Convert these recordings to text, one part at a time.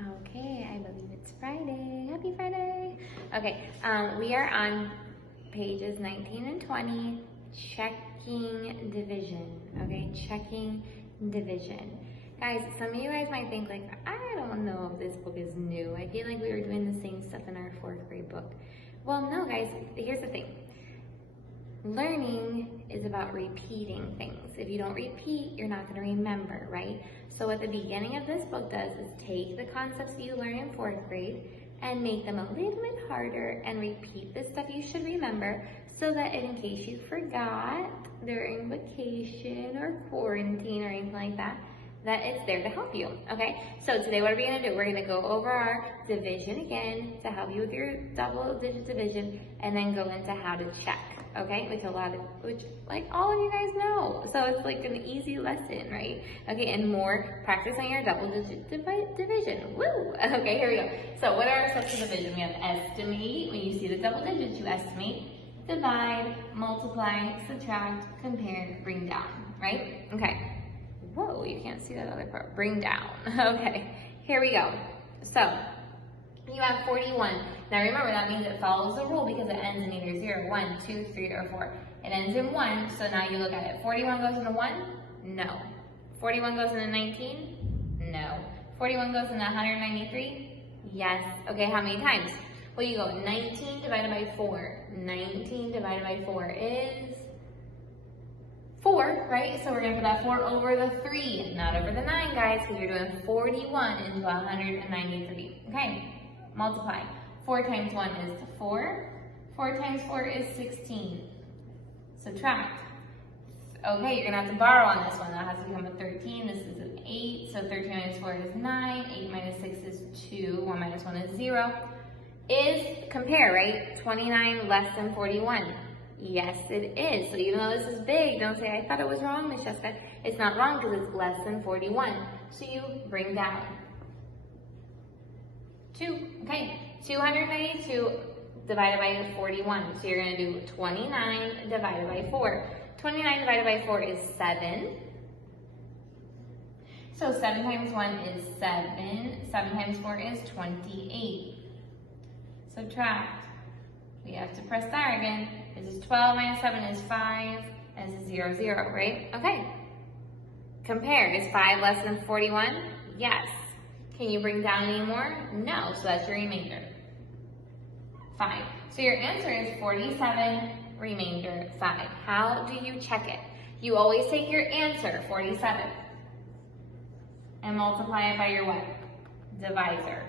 Okay, I believe it's Friday. Happy Friday. Okay, we are on pages 19 and 20, checking division. Okay, checking division. Guys, some of you guys might think like, I don't know if this book is new. I feel like we were doing the same stuff in our 4th grade book. Well, no guys, here's the thing. Learning is about repeating things. If you don't repeat, you're not gonna remember, right? So what the beginning of this book does is take the concepts that you learn in 4th grade and make them a little bit harder and repeat the stuff you should remember so that in case you forgot during vacation or quarantine or anything like that, that it's there to help you, okay? So today what are we gonna do? We're gonna go over our division again to help you with your double-digit division and then go into how to check, okay? Which like all of you guys know. So it's like an easy lesson, right? Okay, and more practice on your double-digit division. Woo! Okay, here we go. So what are our steps of division? We have estimate. When you see the double digits, you estimate, divide, multiply, subtract, compare, bring down, right? Okay. Whoa, you can't see that other part. Bring down. Okay, here we go. So, you have 41. Now remember, that means it follows the rule because it ends in either 0, 1, 2, 3, or 4. It ends in 1, so now you look at it. 41 goes into 1? No. 41 goes into 19? No. 41 goes into 193? Yes. Okay, how many times? Well, you go 19 divided by 4. 19 divided by 4 is 4, right? So we're gonna put that 4 over the 3, not over the 9, guys, because you're doing 41 into 193. Okay, multiply. 4 times 1 is 4. 4 times 4 is 16. Subtract. Okay, you're gonna have to borrow on this one. That has to become a 13. This is an 8. So 13 minus 4 is 9. 8 minus 6 is 2. 1 minus 1 is 0. Compare, right? 29 less than 41. Yes, it is. So even though this is big, don't say, I thought it was wrong, Miss Jessica. It's not wrong because it's less than 41. So you bring down 2. Okay, 292 divided by 41. So you're going to do 29 divided by 4. 29 divided by 4 is 7. So 7 times 1 is 7. 7 times 4 is 28. Subtract. We have to press star again. This is 12 minus 7 is 5, and this is 0, 0, right? Okay. Compare. Is 5 less than 41? Yes. Can you bring down any more? No, so that's your remainder. 5. So your answer is 47, remainder 5. How do you check it? You always take your answer, 47, and multiply it by your what? Divisor.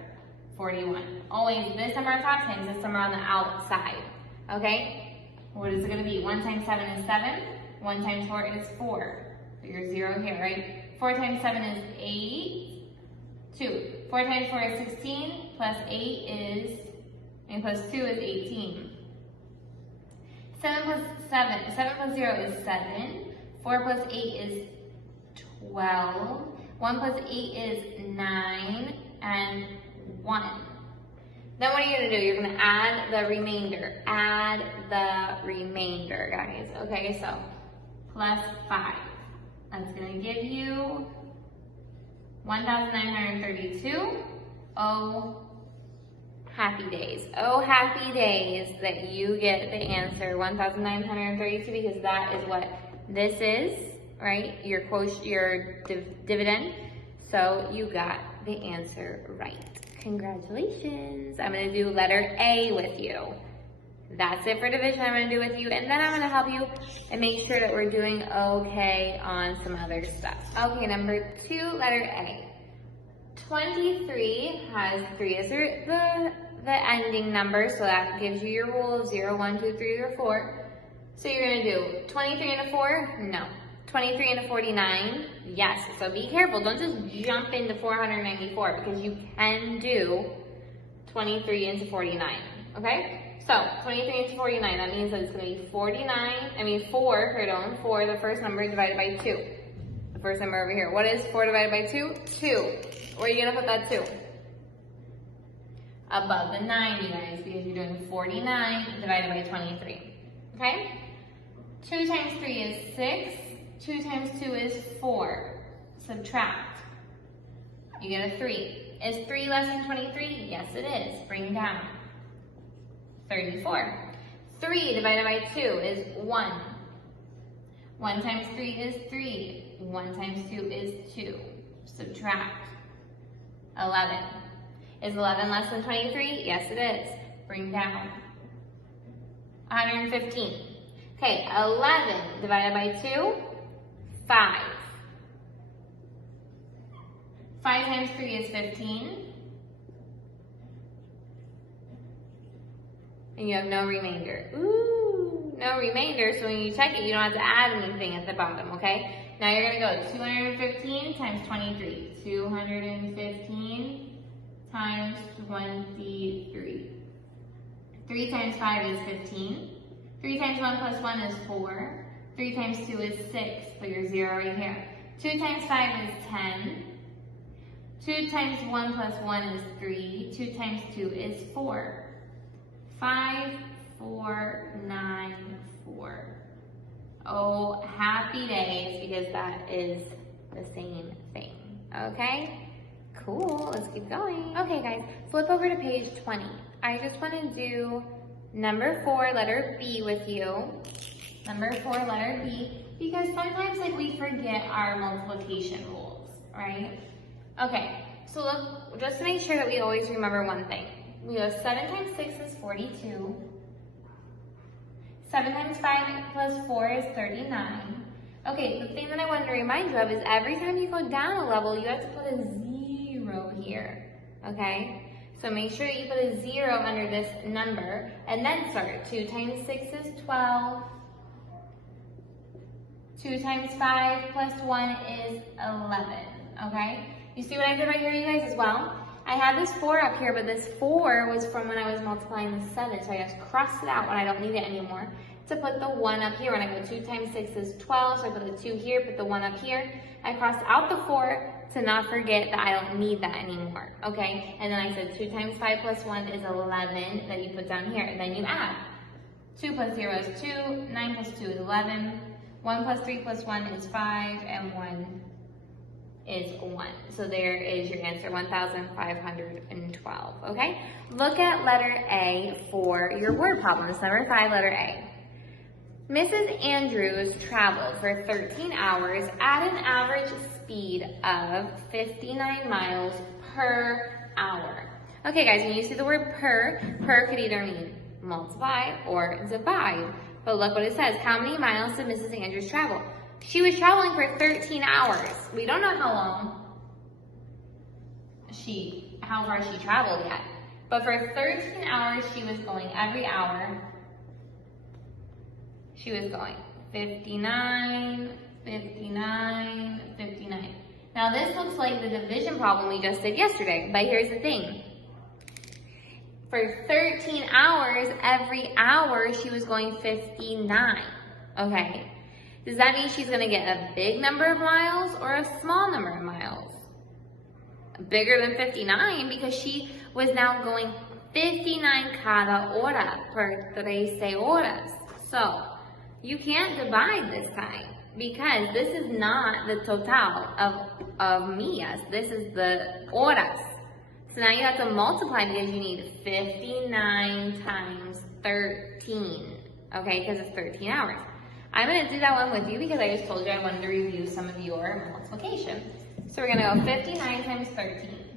41. Always this number on top times this number on the outside. Okay? What is it going to be? 1 times 7 is 7. 1 times 4 is 4. So you're 0 here, right? 4 times 7 is 8. 2. 4 times 4 is 16. Plus 8 is, and plus 2 is 18. 7 plus 7. 7 plus 0 is 7. 4 plus 8 is 12. 1 plus 8 is 9. And 1. Then what are you going to do? You're going to add the remainder. Add the remainder, guys. Okay, so plus 5. That's going to give you 1,932. Oh, happy days. Oh, happy days that you get the answer 1,932 because that is what this is, right? Your dividend. So you got the answer right. Congratulations. I'm going to do letter A with you. That's it for division I'm going to do with you. And then I'm going to help you and make sure that we're doing okay on some other stuff. Okay, number 2, letter A. 23 has 3 as the ending number, so that gives you your rule of 0, 1, 2, 3, or 4. So you're going to do 23 into 4? No. 23 into 49? Yes. So be careful. Don't just jump into 494 because you can do 23 into 49. Okay? So 23 into 49, that means that it's going to be 4, the first number divided by 2. The first number over here. What is 4 divided by 2? 2. Where are you going to put that 2? Above the 9, you guys, because you're doing 49 divided by 23. Okay? 2 times 3 is 6. 2 times 2 is 4. Subtract. You get a 3. Is 3 less than 23? Yes, it is. Bring down. 34. 3 divided by 2 is 1. 1 times 3 is 3. 1 times 2 is 2. Subtract. 11. Is 11 less than 23? Yes, it is. Bring down. 115. Okay, 11 divided by 2, 5. 5 times 3 is 15. And you have no remainder. Ooh, no remainder, so when you check it, you don't have to add anything at the bottom, okay? Now you're going to go 215 times 23. 215 times 23. 3 times 5 is 15. 3 times 1 plus 1 is 4. 3 times 2 is 6. Put your 0 right here. 2 times 5 is 10. 2 times 1 plus 1 is 3. 2 times 2 is 4. 5, 4, 9, 4. Oh, happy days, because that is the same thing. Okay? Cool. Let's keep going. Okay, guys. Flip over to page 20. I just want to do number 4, letter B with you. Number 4, letter B, because sometimes we forget our multiplication rules, right? Okay, so look, just to make sure that we always remember one thing. We go 7 times 6 is 42. 7 times 5 plus 4 is 39. Okay, the thing that I wanted to remind you of is every time you go down a level, you have to put a 0 here, okay? So make sure that you put a 0 under this number, and then start. 2 times 6 is 12. 2 times 5 plus 1 is 11, okay? You see what I did right here, you guys, as well? I had this 4 up here, but this 4 was from when I was multiplying the 7, so I just crossed it out when I don't need it anymore to put the 1 up here. When I go 2 times 6 is 12, so I put the 2 here, put the 1 up here. I crossed out the 4 to not forget that I don't need that anymore, okay? And then I said 2 times 5 plus 1 is 11 that you put down here, and then you add. 2 plus 0 is 2, 9 plus 2 is 11, 1 plus 3 plus 1 is 5, and 1 is 1. So there is your answer, 1,512, okay? Look at letter A for your word problems. Number 5, letter A. Mrs. Andrews traveled for 13 hours at an average speed of 59 miles per hour. Okay, guys, when you see the word per could either mean multiply or divide. But look what it says. How many miles did Mrs. Andrews travel? She was traveling for 13 hours. We don't know how far she traveled yet. But for 13 hours, she was going every hour. She was going 59, 59, 59. Now this looks like the division problem we just did yesterday, but here's the thing. For 13 hours, every hour she was going 59, okay? Does that mean she's gonna get a big number of miles or a small number of miles? Bigger than 59 because she was now going 59 cada hora per 13 horas. So, you can't divide this time because this is not the total of millas. This is the horas. So now you have to multiply because you need 59 times 13, okay, because it's 13 hours. I'm going to do that one with you because I just told you I wanted to review some of your multiplication. So we're going to go 59 times 13.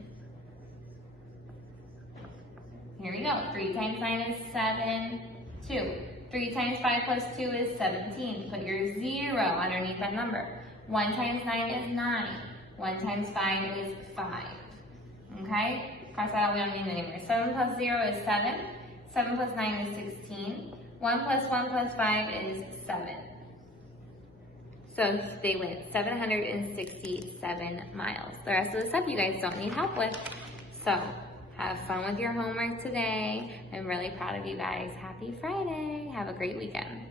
Here we go. 3 times 9 is 7, 2. 3 times 5 plus 2 is 17. Put your 0 underneath that number. 1 times 9 is 9. 1 times 5 is 5. Okay? Cross that out, we don't need it anymore. 7 plus 0 is 7. 7 plus 9 is 16. 1 plus 1 plus 5 is 7. So they went 767 miles. The rest of the stuff you guys don't need help with. So have fun with your homework today. I'm really proud of you guys. Happy Friday. Have a great weekend.